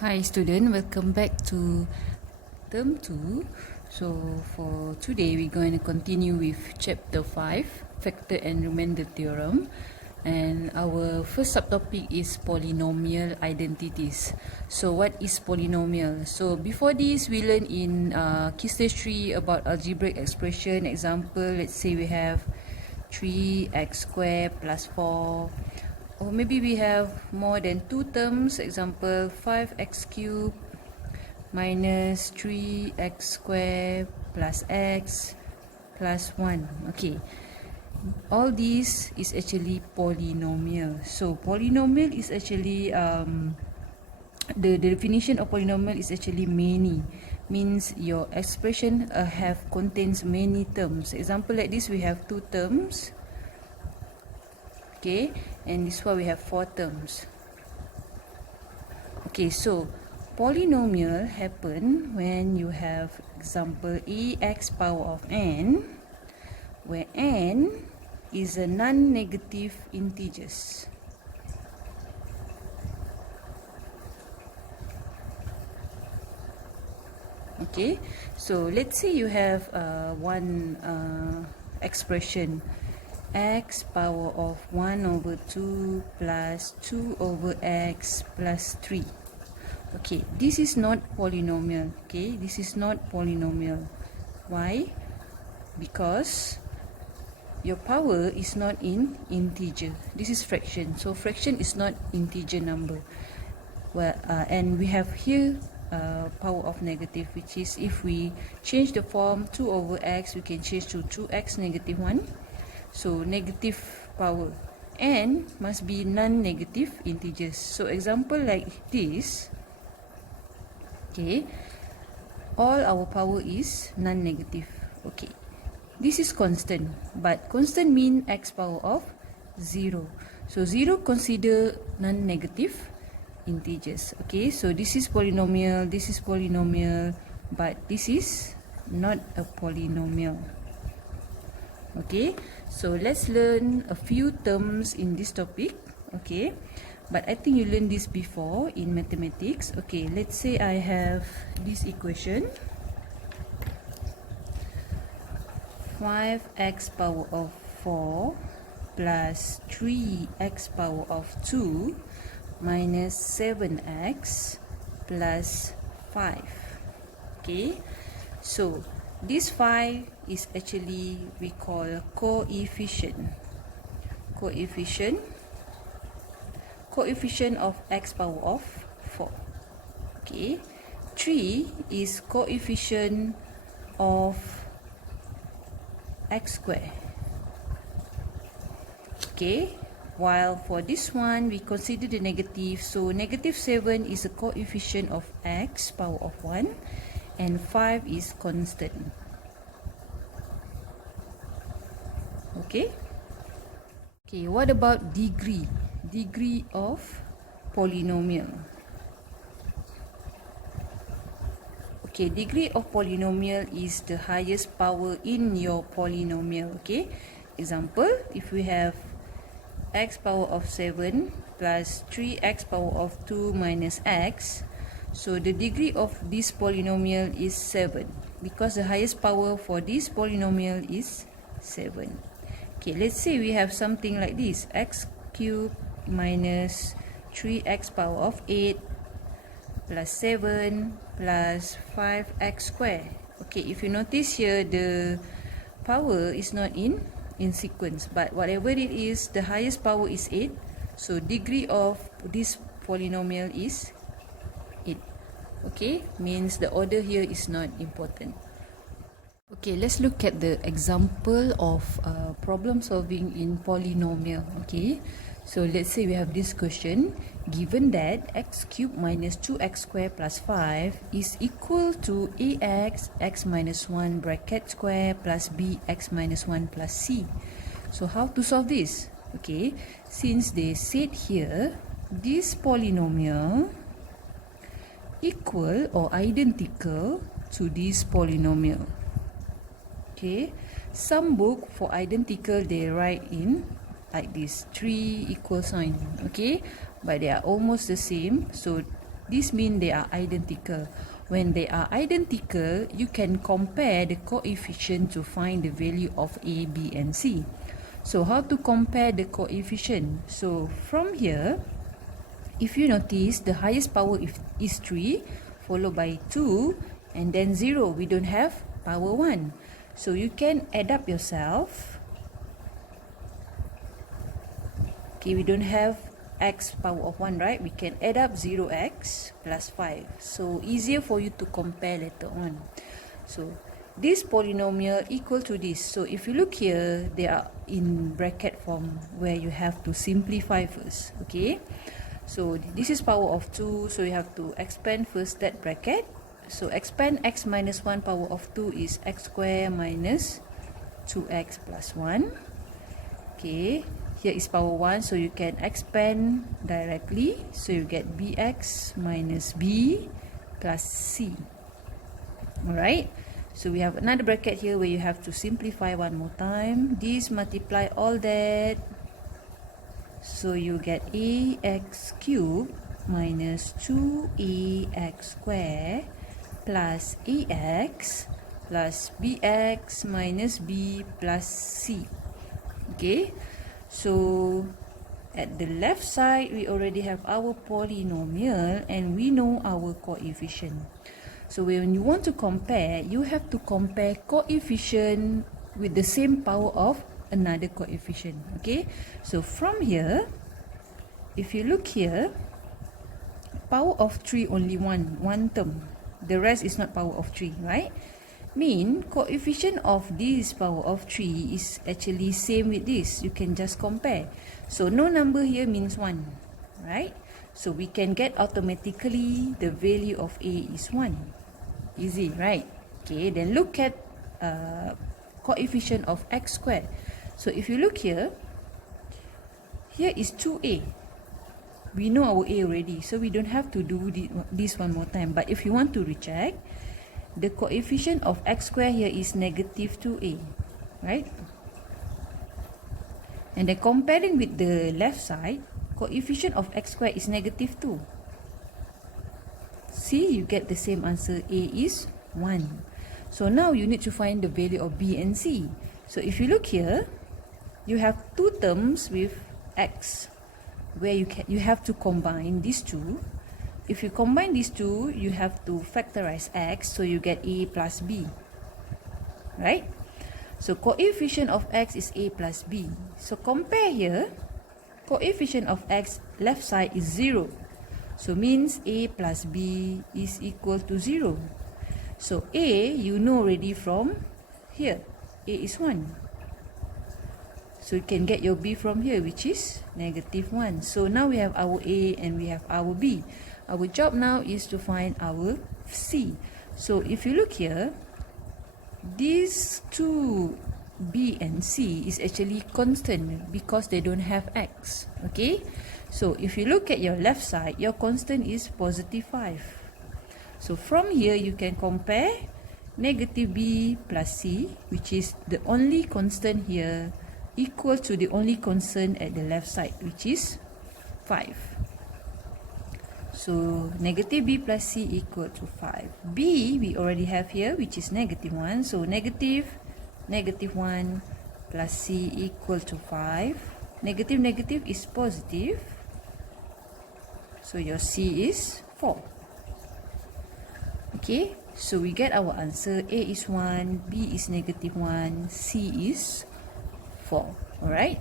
Hi student, welcome back to term 2. So for today we're going to continue with chapter 5, factor and remainder theorem, and our first subtopic is polynomial identities. So what is polynomial? So before this we learned in key stage 3 about algebraic expression. Example, let's say we have 3x squared plus 4, or maybe we have more than 2 terms. Example, 5x cubed minus 3x squared plus x plus 1. Okay, all this is actually polynomial. So polynomial is actually the definition of polynomial is actually many, means your expression contains many terms. Example like this, we have 2 terms. Okay, and this one we have 4 terms. Okay, so polynomial happen when you have example ax power of n, where n is a non-negative integers. Okay, so let's say you have one expression x power of 1 over 2 plus 2 over x plus 3. Okay, this is not polynomial. Okay, this is not polynomial. Why? Because your power is not in integer. This is fraction. So fraction is not integer number. Well, and we have here power of negative, which is if we change the form 2 over x, we can change to 2x negative 1. So negative power, and must be non-negative integers. So example like this, okay, all our power is non-negative. Okay, this is constant, but constant mean x power of 0. So 0 consider non-negative integers. Okay, so this is polynomial, but this is not a polynomial. Okay, so let's learn a few terms in this topic. Okay, but I think you learned this before in mathematics. Okay, let's say I have this equation, 5x power of 4 plus 3x power of 2 minus 7x plus 5. Okay, so this 5 is actually we call coefficient of x power of 4. Okay, 3 is coefficient of x squared. Okay, while for this one we consider the negative, so negative 7 is a coefficient of x power of 1, and 5 is constant. Okay. Okay, what about degree? Degree of polynomial. Okay, degree of polynomial is the highest power in your polynomial. Okay, example, if we have x power of 7 plus 3x power of 2 minus x, so the degree of this polynomial is 7, because the highest power for this polynomial is 7. Okay, let's say we have something like this, x cubed minus 3x power of 8 plus 7 plus 5x squared. Okay, if you notice here, the power is not in sequence, but whatever it is, the highest power is 8, so degree of this polynomial is 8. Okay, means the order here is not important. Okay, let's look at the example of problem solving in polynomial. Okay, so let's say we have this question, given that x cubed minus 2x squared plus 5 is equal to ax x minus 1 bracket square plus bx minus 1 plus c. So how to solve this? Okay, since they said here this polynomial equal or identical to this polynomial. Okay, some book for identical they write in like this 3 equal sign. Okay, but they are almost the same, so This means they are identical. When they are identical, you can compare the coefficient to find the value of A, B and C. So how to compare the coefficient? So from here, if you notice, the highest power is 3, followed by 2, and then 0. We don't have power 1. So you can add up yourself. Okay, we don't have x power of 1, right? We can add up 0x plus 5. So easier for you to compare later on. So this polynomial equal to this. So if you look here, they are in bracket form where you have to simplify first. Okay, so this is power of 2, so you have to expand first that bracket. So expand x minus 1 power of 2 is x squared minus 2x plus 1. Okay, here is power 1, so you can expand directly. So you get bx minus b plus c. Alright, so we have another bracket here where you have to simplify one more time. This multiply all that. So you get ax cubed minus 2ax squared plus ax plus bx minus b plus c. Okay, so at the left side we already have our polynomial and we know our coefficient. So when you want to compare, you have to compare coefficient with the same power of another coefficient. Okay, so from here, if you look here, power of 3 only one term. The rest is not power of 3, right? Mean coefficient of this power of 3 is actually same with this. You can just compare. So no number here means 1, right? So we can get automatically the value of A is 1. Easy, right? Okay, then look at coefficient of x squared. So if you look here, here is 2a. We know our a already, so we don't have to do this one more time. But if you want to recheck, the coefficient of x squared here is negative 2a, right? And then comparing with the left side, coefficient of x squared is negative 2. See, you get the same answer. A is 1. So now you need to find the value of b and c. So if you look here, you have two terms with x, where you have to combine these two. If you combine these two, you have to factorize x, so you get a plus b, right? So coefficient of x is a plus b. So compare here, coefficient of x left side is 0. So means a plus b is equal to 0. So a, you know already from here, a is 1. So you can get your b from here, which is negative 1. So now we have our a and we have our b. Our job now is to find our c. So if you look here, these two b and c is actually constant because they don't have x. Okay, so if you look at your left side, your constant is positive 5. So from here you can compare negative b plus c, which is the only constant here, equal to the only constant at the left side, which is 5. So negative b plus c equal to 5. B we already have here, which is negative 1. So negative 1 plus c equal to 5. Negative negative is positive. So your c is 4. Okay, so we get our answer. A is 1, b is negative 1, c is 4. Alright.